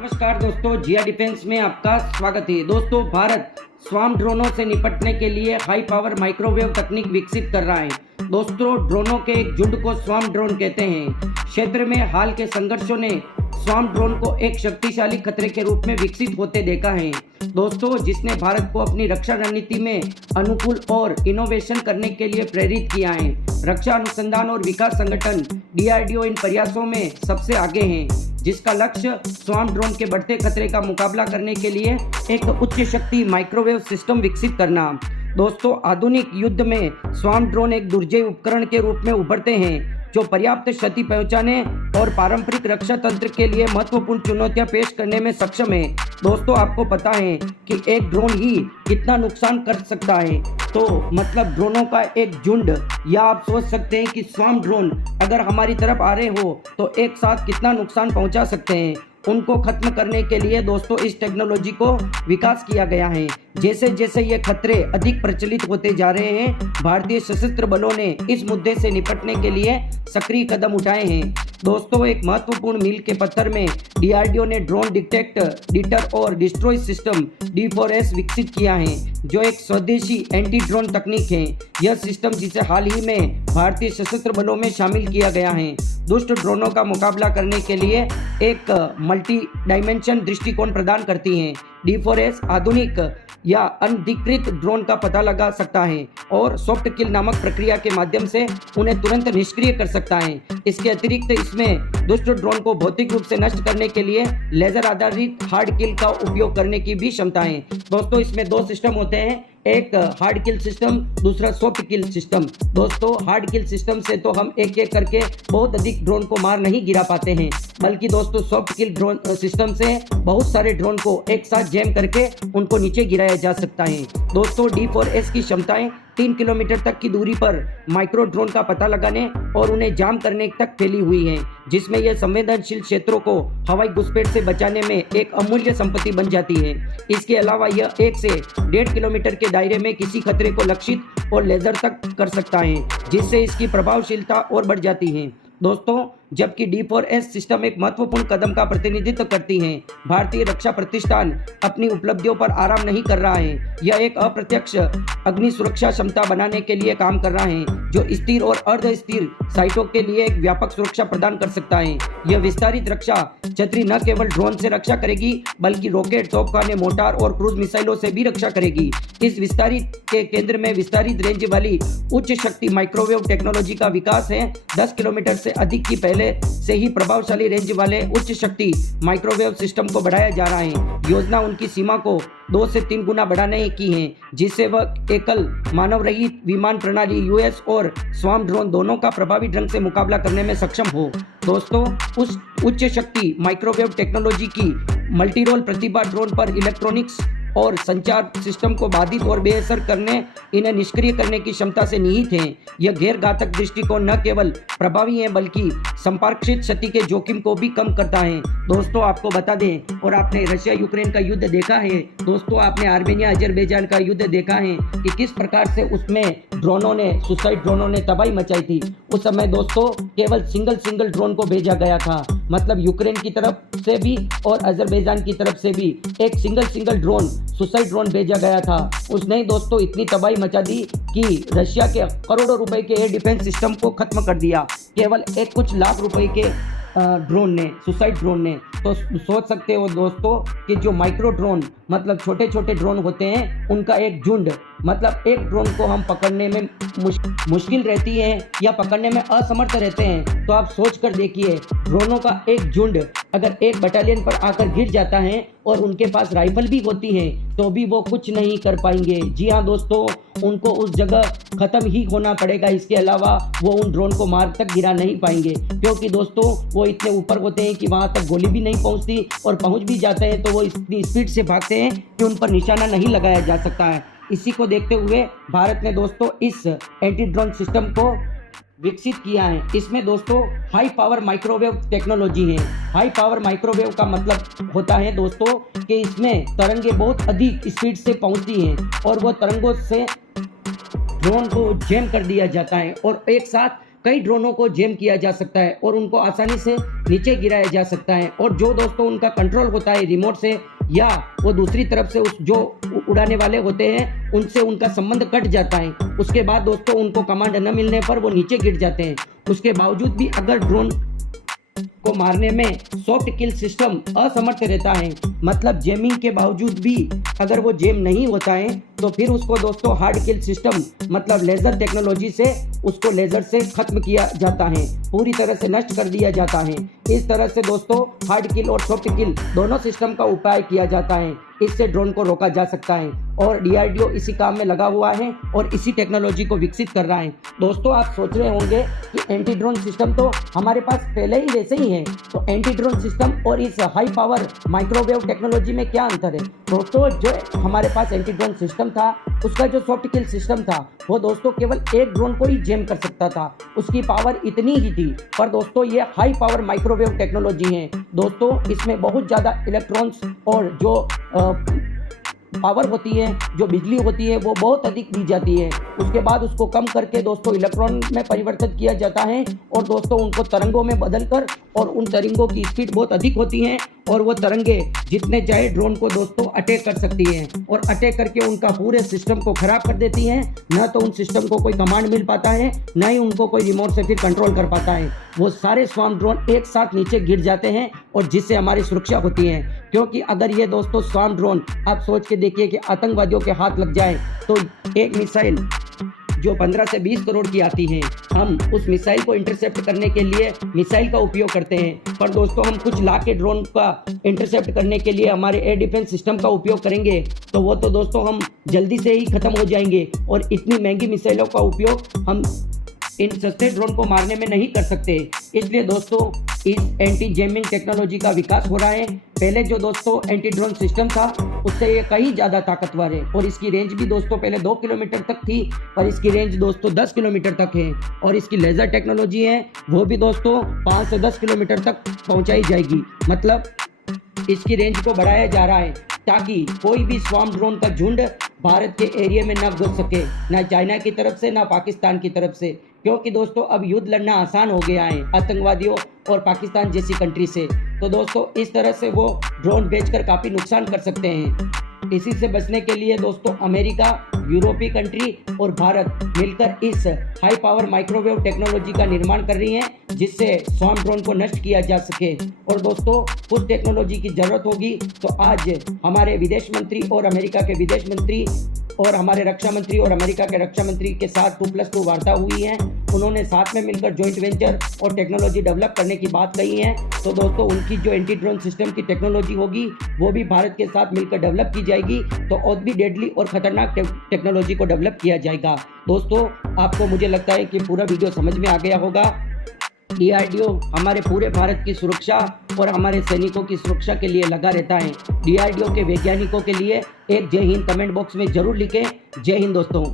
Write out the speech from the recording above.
नमस्कार दोस्तों, जिया डिफेंस में आपका स्वागत है। दोस्तों, भारत स्वार्म ड्रोनों से निपटने के लिए हाई पावर माइक्रोवेव तकनीक विकसित कर रहा है। दोस्तों, ड्रोनों के एक झुंड को स्वार्म ड्रोन कहते हैं। क्षेत्र में हाल के संघर्षों ने स्वार्म ड्रोन को एक शक्तिशाली खतरे के रूप में विकसित होते देखा है। दोस्तों, जिसने भारत को अपनी रक्षा रणनीति में अनुकूल और इनोवेशन करने के लिए प्रेरित किया है। रक्षा अनुसंधान और विकास संगठन DRDO इन प्रयासों में सबसे आगे हैं, जिसका लक्ष्य स्वार्म ड्रोन के बढ़ते खतरे का मुकाबला करने के लिए एक उच्च शक्ति माइक्रोवेव सिस्टम विकसित करना। दोस्तों, आधुनिक युद्ध में स्वार्म ड्रोन एक दुर्जय उपकरण के रूप में उभरते हैं, जो पर्याप्त क्षति पहुंचाने और पारंपरिक रक्षा तंत्र के लिए महत्वपूर्ण चुनौतियां पेश करने में सक्षम है। दोस्तों, आपको पता है कि एक ड्रोन ही कितना नुकसान कर सकता है। तो मतलब ड्रोनों का एक झुंड, या आप सोच सकते हैं कि स्वार्म ड्रोन अगर हमारी तरफ आ रहे हो तो एक साथ कितना नुकसान पहुंचा सकते हैं। उनको खत्म करने के लिए दोस्तों इस टेक्नोलॉजी को विकास किया गया है। जैसे जैसे ये खतरे अधिक प्रचलित होते जा रहे हैं, भारतीय सशस्त्र बलों ने इस मुद्दे से निपटने के लिए सक्रिय कदम उठाए हैं। दोस्तों, एक महत्वपूर्ण मील के पत्थर में DRDO ने ड्रोन डिटेक्ट, डिटर और डिस्ट्रॉय सिस्टम D4S विकसित किया है, जो एक स्वदेशी एंटी ड्रोन तकनीक है। यह सिस्टम, जिसे हाल ही में भारतीय सशस्त्र बलों में शामिल किया गया है, दुष्ट ड्रोनों का मुकाबला करने के लिए एक मल्टी डायमेंशन दृष्टिकोण प्रदान करती है। D4S आधुनिक या अनधिकृत ड्रोन का पता लगा सकता है और सॉफ्ट किल नामक प्रक्रिया के माध्यम से उन्हें तुरंत निष्क्रिय कर सकता है। इसके अतिरिक्त इसमें दुष्ट ड्रोन को भौतिक रूप से नष्ट करने के लिए लेजर आधारित हार्ड किल का उपयोग करने की भी क्षमता है। दोस्तों, इसमें दो सिस्टम होते हैं, एक हार्ड किल सिस्टम, दूसरा सॉफ्ट किल सिस्टम। दोस्तों, हार्ड किल सिस्टम से तो हम एक एक करके बहुत अधिक ड्रोन को मार नहीं गिरा पाते हैं, बल्कि दोस्तों सॉफ्ट किल ड्रोन सिस्टम से बहुत सारे ड्रोन को एक साथ जैम करके उनको नीचे गिराया जा सकता है। दोस्तों, D4S की क्षमताएं 3 किलोमीटर तक की दूरी पर माइक्रो ड्रोन का पता लगाने और उन्हें जाम करने तक फैली हुई हैं, जिसमें यह संवेदनशील क्षेत्रों को हवाई घुसपैठ से बचाने में एक अमूल्य संपत्ति बन जाती है। इसके अलावा यह 1 से 1.5 किलोमीटर के दायरे में किसी खतरे को लक्षित और लेजर तक कर सकता है, जिससे इसकी प्रभावशीलता और बढ़ जाती है। दोस्तों, जबकि D4S सिस्टम एक महत्वपूर्ण कदम का प्रतिनिधित्व करती है, भारतीय रक्षा प्रतिष्ठान अपनी उपलब्धियों पर आराम नहीं कर रहा है। यह एक अप्रत्यक्ष अग्नि सुरक्षा क्षमता बनाने के लिए काम कर रहा है, जो स्थिर और अर्ध स्थिर साइटों के लिए एक व्यापक सुरक्षा प्रदान कर सकता है। यह विस्तारित रक्षा छतरी न केवल ड्रोन से रक्षा करेगी, बल्कि रॉकेट, तोपखाने, मोर्टार और क्रूज मिसाइलों से भी रक्षा करेगी। इस विस्तारित के केंद्र में विस्तारित रेंज वाली उच्च शक्ति माइक्रोवेव टेक्नोलॉजी का विकास है। 10 किलोमीटर से अधिक की पहले से ही प्रभावशाली रेंज वाले उच्च शक्ति माइक्रोवेव सिस्टम को बढ़ाया जा रहा है। योजना उनकी सीमा को 2 से 3 गुना बढ़ाने की है, जिससे वह एकल मानव रहित विमान प्रणाली US और स्वार्म ड्रोन दोनों का प्रभावी ढंग से मुकाबला करने में सक्षम हो। दोस्तों, उस उच्च शक्ति माइक्रोवेव टेक्नोलॉजी की मल्टी रोल प्रतिभा ड्रोन पर इलेक्ट्रॉनिक्स और संचार सिस्टम को बाधित और बेअसर करने, इन्हें निष्क्रिय करने की क्षमता से निहित है। यह गैर घातक दृष्टिकोण न केवल प्रभावी है, बल्कि संपर्कित क्षति के जोखिम को भी कम करता है। दोस्तों, आपको बता दें, और आपने रशिया यूक्रेन का युद्ध देखा है, दोस्तों आपने आर्मेनिया अजरबैजान का युद्ध देखा है कि किस प्रकार से उसमें ड्रोनों ने, सुसाइड ड्रोनों ने तबाही मचाई थी। उस समय दोस्तों केवल सिंगल ड्रोन को भेजा गया था, मतलब यूक्रेन की तरफ से भी और अजरबैजान की तरफ से भी एक सिंगल ड्रोन, सुसाइड ड्रोन भेजा गया था। उसने दोस्तों इतनी तबाही मचा दी कि रशिया के करोड़ों रुपए के एयर डिफेंस सिस्टम को खत्म कर दिया, केवल एक कुछ लाख रुपए के ड्रोन ने, सुसाइड ड्रोन ने। तो सोच सकते हो दोस्तों कि जो माइक्रो ड्रोन, मतलब छोटे छोटे ड्रोन होते हैं, उनका एक झुंड, मतलब एक ड्रोन को हम पकड़ने में मुश्किल रहती है या पकड़ने में असमर्थ रहते हैं। तो आप सोच कर देखिए, ड्रोनों का एक झुंड अगर एक बटालियन पर आकर गिर जाता है और उनके पास राइफल भी होती है, तो भी वो कुछ नहीं कर पाएंगे। जी हाँ दोस्तों, उनको उस जगह खत्म ही होना पड़ेगा। इसके अलावा वो उन ड्रोन को मार तक गिरा नहीं पाएंगे, क्योंकि दोस्तों वो इतने ऊपर होते हैं कि वहाँ तक गोली भी नहीं पहुँचती, और पहुँच भी जाते हैं तो वो इतनी स्पीड से भागते हैं कि उन पर निशाना नहीं लगाया जा सकता है। इसी को देखते हुए भारत ने दोस्तों इस एंटी ड्रोन सिस्टम को विकसित किया है। इसमें दोस्तों हाई पावर माइक्रोवेव टेक्नोलॉजी है। हाई पावर माइक्रोवेव का मतलब होता है दोस्तों कि इसमें तरंगे बहुत अधिक स्पीड से पहुंचती हैं और वो तरंगों से ड्रोन को जैम कर दिया जाता है और एक साथ कई ड्रोनों को जैम किया जा सकता है और उनको आसानी से नीचे गिराया जा सकता है। और जो दोस्तों उनका कंट्रोल होता है रिमोट से या वो दूसरी तरफ से उस जो उड़ाने वाले होते हैं उनसे उनका संबंध कट जाता है। उसके बाद दोस्तों उनको कमांड न मिलने पर वो नीचे गिर जाते हैं। उसके बावजूद भी अगर ड्रोन को मारने में सॉफ्ट किल सिस्टम असमर्थ रहता है, मतलब जेमिंग के बावजूद भी अगर वो जेम नहीं होता है, तो फिर उसको दोस्तों हार्ड किल सिस्टम मतलब लेज़र टेक्नोलॉजी से उसको लेज़र से ख़त्म किया जाता है, पूरी तरह से नष्ट कर दिया जाता है। इस तरह से दोस्तों हार्ड किल और सॉफ्ट किल दोनों सिस्टम का उपाय किया जाता है। इससे ड्रोन को रोका जा सकता है और DRDO इसी काम में लगा हुआ है और इसी टेक्नोलॉजी को विकसित कर रहा है। दोस्तों आप सोच रहे होंगे कि एंटी ड्रोन सिस्टम तो हमारे पास पहले ही वैसे ही है, तो एंटी ड्रोन सिस्टम और इस हाई पावर माइक्रोवेव टेक्नोलॉजी में क्या अंतर है? दोस्तों जो हमारे पास एंटी ड्रोन सिस्टम था उसका जो सॉफ्ट किल सिस्टम था वो दोस्तों केवल एक ड्रोन को ही जैम कर सकता था, उसकी पावर इतनी ही थी। पर दोस्तों ये हाई पावर माइक्रोवेव टेक्नोलॉजी है दोस्तों, इसमें बहुत ज़्यादा इलेक्ट्रॉन्स और जो पावर होती है, जो बिजली होती है वो बहुत अधिक दी जाती है। उसके बाद उसको कम करके दोस्तों इलेक्ट्रॉन में परिवर्तित किया जाता है और दोस्तों उनको तरंगों में बदलकर, और उन तरंगों की स्पीड बहुत अधिक होती है और वो तरंगे जितने चाहे ड्रोन को दोस्तों अटैक कर सकती हैं और अटैक करके उनका पूरे सिस्टम को खराब कर देती हैं। न तो उन सिस्टम को कोई कमांड मिल पाता है, न ही उनको कोई रिमोट से फिर कंट्रोल कर पाता है। वो सारे स्वार्म ड्रोन एक साथ नीचे गिर जाते हैं और जिससे हमारी सुरक्षा होती है। क्योंकि अगर ये दोस्तों स्वार्म ड्रोन आप सोच के देखिए कि आतंकवादियों के हाथ लग जाए तो एक मिसाइल जो 15 से 20 करोड़ की आती है, हम उस मिसाइल को इंटरसेप्ट करने के लिए मिसाइल का उपयोग करते हैं। पर दोस्तों हम कुछ लाख के ड्रोन का इंटरसेप्ट करने के लिए हमारे एयर डिफेंस सिस्टम का उपयोग करेंगे तो वो तो दोस्तों हम जल्दी से ही ख़त्म हो जाएंगे। और इतनी महंगी मिसाइलों का उपयोग हम इन सस्ते ड्रोन को मारने में नहीं कर सकते। इसलिए दोस्तों इस एंटी जैमिंग टेक्नोलॉजी का विकास हो रहा है। पहले जो दोस्तों एंटी ड्रोन सिस्टम था उससे ये कहीं ज़्यादा ताकतवर है और इसकी रेंज भी दोस्तों पहले 2 किलोमीटर तक थी, पर इसकी रेंज दोस्तों 10 किलोमीटर तक है। और इसकी लेज़र टेक्नोलॉजी है वो भी दोस्तों 5 से 10 किलोमीटर तक पहुंचाई जाएगी। मतलब इसकी रेंज को बढ़ाया जा रहा है ताकि कोई भी स्वार्म ड्रोन का झुंड भारत के एरिया में ना घुस सके, ना चाइना की तरफ से ना पाकिस्तान की तरफ से। क्योंकि दोस्तों अब युद्ध लड़ना आसान हो गया है आतंकवादियों और पाकिस्तान जैसी कंट्री से। तो दोस्तों इस तरह से वो ड्रोन बेचकर काफ़ी नुकसान कर सकते हैं। इसी से बचने के लिए दोस्तों अमेरिका, यूरोपीय कंट्री और भारत मिलकर इस हाई पावर माइक्रोवेव टेक्नोलॉजी का निर्माण कर रही हैं जिससे स्वार्म ड्रोन को नष्ट किया जा सके। और दोस्तों उस टेक्नोलॉजी की ज़रूरत होगी तो आज हमारे विदेश मंत्री और अमेरिका के विदेश मंत्री और हमारे रक्षा मंत्री और अमेरिका के रक्षा मंत्री के साथ 2+2 वार्ता हुई है। उन्होंने साथ में मिलकर जॉइंट वेंचर और टेक्नोलॉजी डेवलप करने की बात कही है। तो दोस्तों उनकी जो एंटी ड्रोन सिस्टम की टेक्नोलॉजी होगी वो भी भारत के साथ मिलकर डेवलप की जाएगी, तो और भी डेडली और ख़तरनाक टेक्नोलॉजी को डेवलप किया जाएगा। दोस्तों आपको मुझे लगता है कि पूरा वीडियो समझ में आ गया होगा। DRDO हमारे पूरे भारत की सुरक्षा और हमारे सैनिकों की सुरक्षा के लिए लगा रहता है। DRDO के वैज्ञानिकों के लिए एक जय हिंद कमेंट बॉक्स में ज़रूर लिखें। जय हिंद दोस्तों।